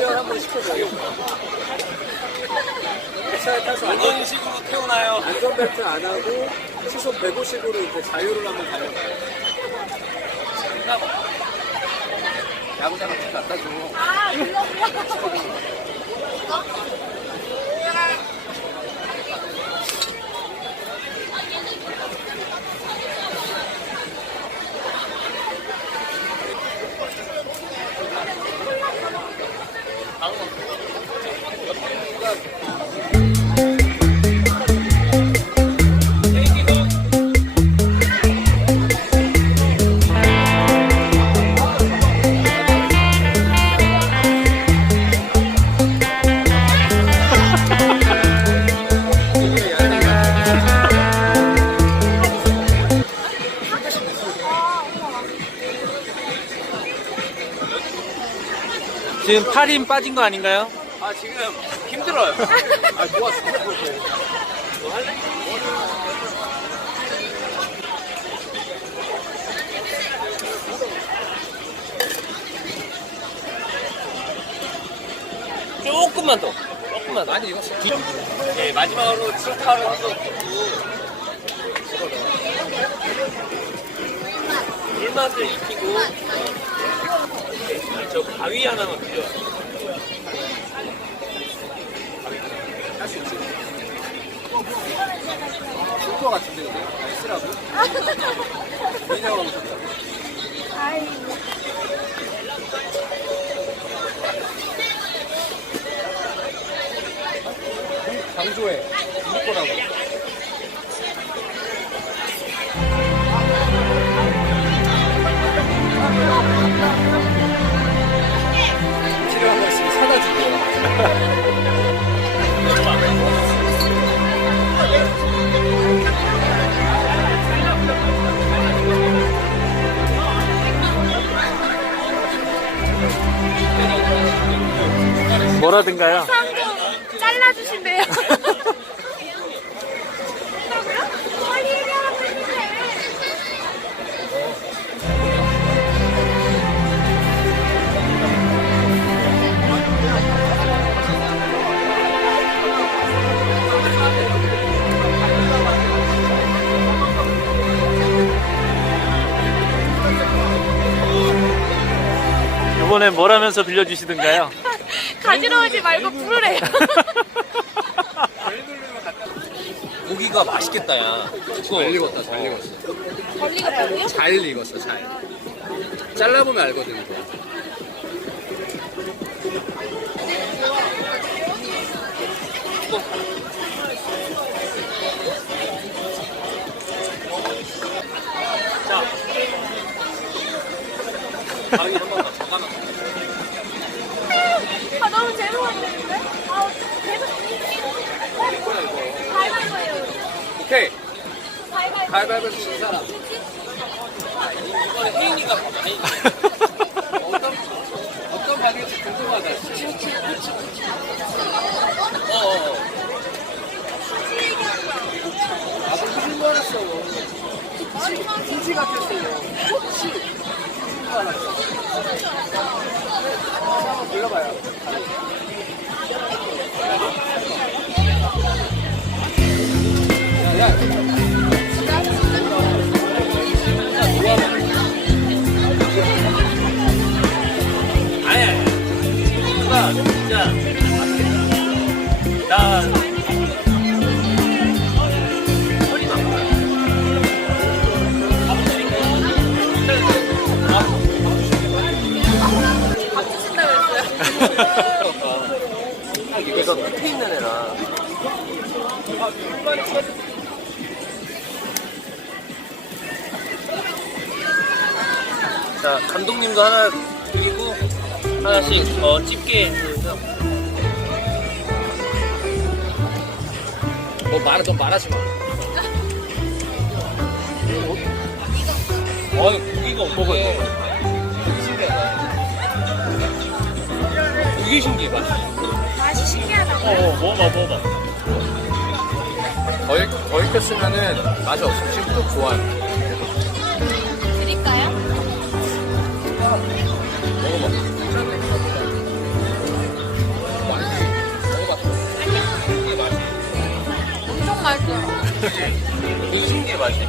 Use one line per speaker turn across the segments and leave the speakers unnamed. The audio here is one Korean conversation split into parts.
훈련 한번 시켜줘요. 차에 타서 안전,
이런 식으로 태우나요?
안전벨트 안 하고 시속 150으로 이렇게 자유를 한번 달려봐요. 야구장 같은 거 갖다 줘.
아, 이거
지금 팔힘 빠진 거 아닌가요?
아, 지금 힘들어요. 아, 좋았어. 너 할래?
조금만 더. 조금만 더.
많이 익었어.
네, 마지막으로 칠타를 한번 물맛을 익히고 저 가위 하나만
있지. 슈퍼 같은데, 근데? 아니, 쓰라고? 왜냐고 하면 좋다.
아이고.
강조해. 우리 거라고.
뭐라든가요?
상금 잘라주신대요.
이번엔 뭐라면서 들려주시던가요?
가지러 오지 말고 부르래요.
고기가 맛있겠다, 야.
잘 익었다, 잘 익었어.
덜 익었다고요?
잘 익었어, 잘. 잘라보면 알거든, 이거.
자. 가위 한번 더. 잠깐만.
아, 너무 재밌었는데? 아. 계속
이거야, 이거.
가위바위보예요.
오케이.
가위바위보.
가위바위보 주는 사람.
이번에 혜인이가 많이.
어떤, 어떤 방일지 궁금하다.
어, 어.
나도 힘줄 알았어. 흰지 같았어. 흰지. 흰줄 알았어. 한번 불러봐요. 이거 끝에 있는 애라.
자, 감독님도 하나 드리고, 하나씩, 어, 집게 해서.
뭐 말아, 좀 말하지 마.
어, 고기가 먹어, 그게 신기해 맛이
신기하다고.
어, 어 먹어봐 먹어봐.
거의 거의 켰으면은 맛이 없어 지금 또 좋아요.
드릴까요?
먹어봐. 엄청 맛있어.
되게 그 신기해 맛이.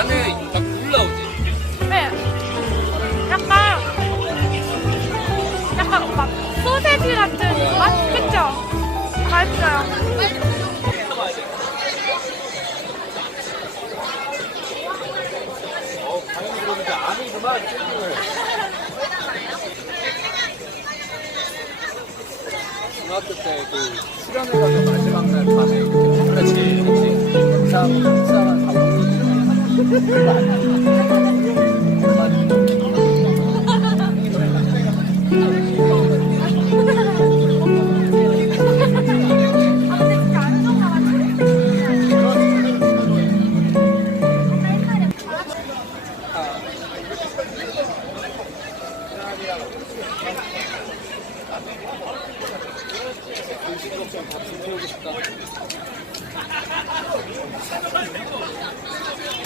안에 막 올라오지.
네. 약간 약간 막 소세지 같은 맛 그쵸? 맛있어요.
어, 당연히 그러는데 찔끔을. 중학교 때그 수련회 가서 마지막 날 밤에 이렇게 그렇지, 그렇지. 식사하고
Thank you.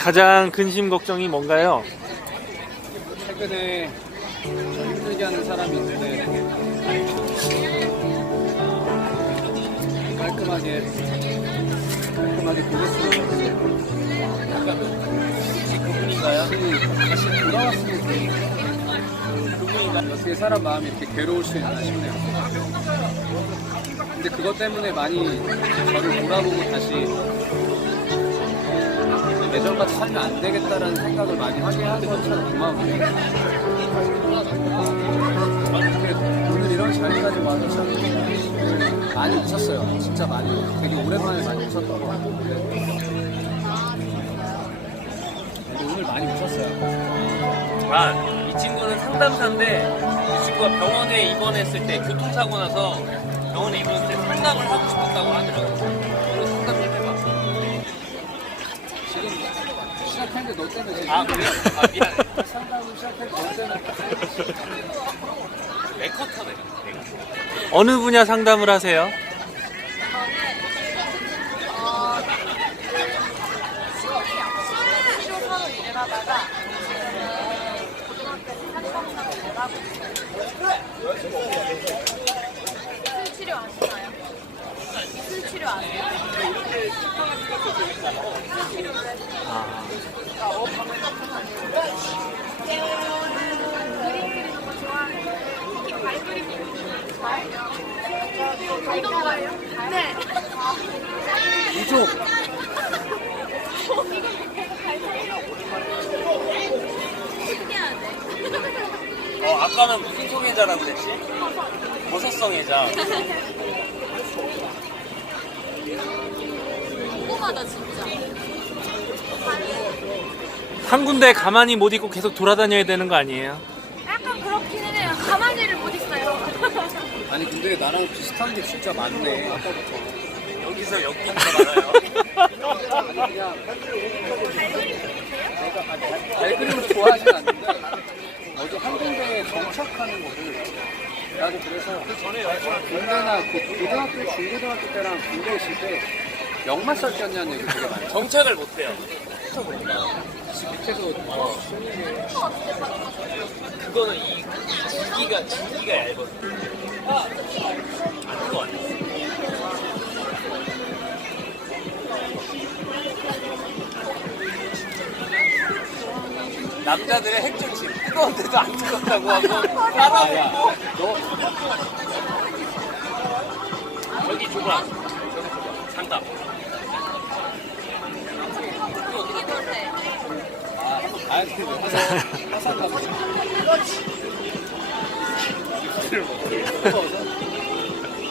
가장 근심 걱정이 뭔가요?
최근에 힘들게 하는 사람이 있는데 깔끔하게 깔끔하게 보냈으면
그분인가요?
다시 돌아왔으면 좋겠어요. 어떻게 사람 마음이 이렇게 괴로울 수 있나 싶네요. 근데 그것 때문에 많이 저를 돌아보고 다시 예전같이 살면 안 되겠다라는 생각을 많이 하게 하는 고마워요. 그래도 오늘 이런 자리까지 와서 참 많이 웃었어요. 진짜 많이. 되게 오랜만에 많이 웃었던 것 같아요. 근데 오늘 많이 웃었어요.
아, 이 친구는 상담사인데 이 친구가 병원에 입원했을 때 교통사고 나서 병원에 입원했을 때 상담을 하고 싶었다고 하더라고요.
시작했는데 너 때문에
아, 그래요? 아, 미안해.
상담을 시작했는데 너 때문에
메커터네.
어느 분야 상담을 하세요?
치료 아시나요? 치료 아세요? 좋아
이쪽
어, 아까는 무슨 송혜자라고 그랬지? 버섯성혜자.
궁금하다 진짜.
한 군데 가만히 못 있고 계속 돌아다녀야 되는 거 아니에요?
약간 그렇기는 해요. 가만히를 못 있어요.
아니 근데 나랑 비슷한 게 진짜 많네 아까부터
여기서 엮이는 거 많아요.
발- 발그림을 좋아하진 않는데 어디 한 군데에 정착하는 거를 나도 그래서 군대나 고- 고등학교 중고등학교 때랑 군대 있을 때 역마살 꼈냐는 얘기 되게 많이
정착을 못해요.
밑에서 어,
그거는 이 줄기가 줄기가 얇아서. 안 그거 아니야. 남자들의 핵정신. 뜨거운데도 안 뜨겁다고 하고 따라오고.
너.
저기 줘봐. 저기 줘봐. 상담 이거 어떻게
아, 가 야 가고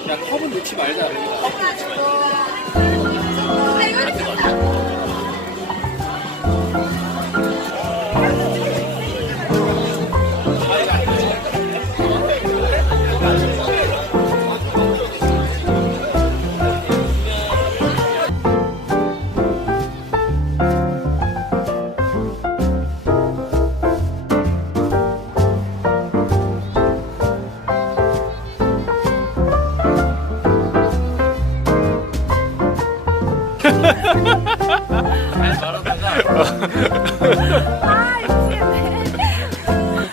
야 컵은 넣지 말자.
잘 말하다가